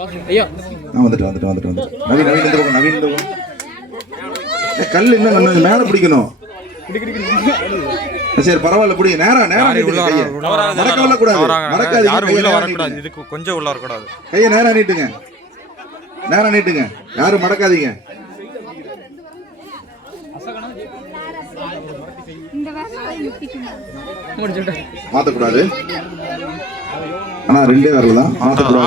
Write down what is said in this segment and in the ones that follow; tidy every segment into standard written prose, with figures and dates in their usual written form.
வந்துட்டு நவீன் இந்த பக்கம் நவீன் இந்த பக்கம் கல் இன்னும் கொஞ்சம் மேல பிடிக்கணும். சரி பரவாயில்ல பிடி நேரா மடக்க கூடாது மடக்காதீங்க இதுக்கு கொஞ்சம் உள்ள வரக்கூடாது. கையை நேரா நீட்டுங்க யாரும் மடக்காதீங்க. மாத்தக்கூடாது. ஆனா ரெண்டே வரல தான் மாத்தக்கூடாது.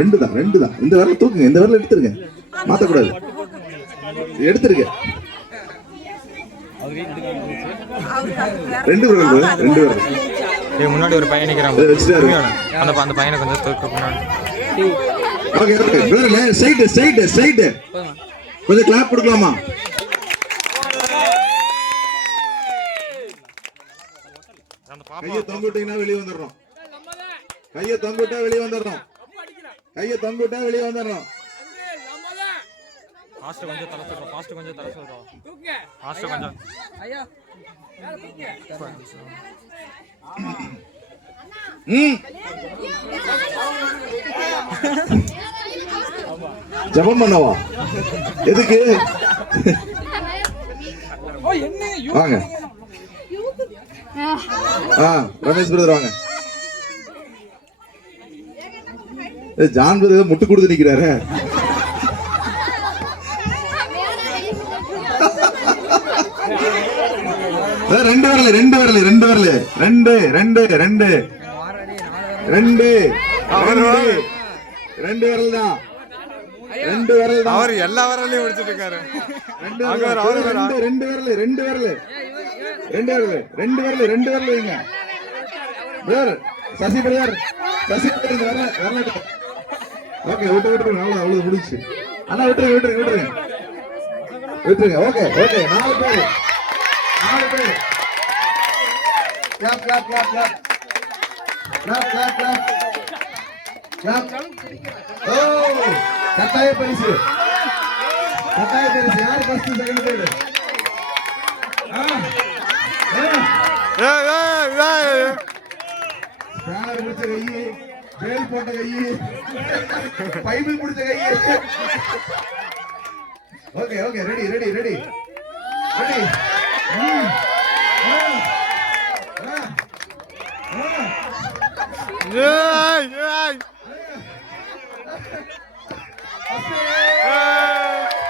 ரெண்டு தான் இந்த வரல தூக்குங்க. இந்த வரல எடுத்துருங்க. மாத்தக்கூடாது. எடுத்துருங்க. ரெண்டு வரல முன்னாடி ஒரு பையன் நிக்கிறான். அந்த பையனை கொஞ்சம் தூக்கு முன்னாடி. ஓகே சைடு கொஞ்சம் கிளாப் கொடுக்கலாமா? கையை தொங்கிட்டீங்கன்னா வெளியே வந்துடுறோம். கையை தொங்கிட்டா வெளியே வந்துடுறோம். ஃபாஸ்ட் கொஞ்சம் தலை சொல்றோம். ஃபாஸ்ட் கொஞ்சம் ஐயா ஜபம் பண்ணவா? எதுக்கு? வாங்க ரமேஷ் பிரதர் வாங்க. ஜான் பிரதர் முட்டு கொடுத்து நிக்கிறாரு. ரெண்டு விரல் தான். அவர் எல்லா விரலையும் முடிச்சிட்டு இருக்காரு. ரெண்டு விரல் சசி பிரதர் ஓகே விட்டு அவ்வளவு முடிச்சு. ஆனா விட்டுருங்க. ஓகே 4 பேர் கட்டாய பரிசு யாரு ஃபர்ஸ்ட் செகண்ட் தேர்ட்? ஸ்பேனர் பிடிச்ச கை, வேல் போட்ட கை, பைபிள் பிடிச்ச கை. Okay ready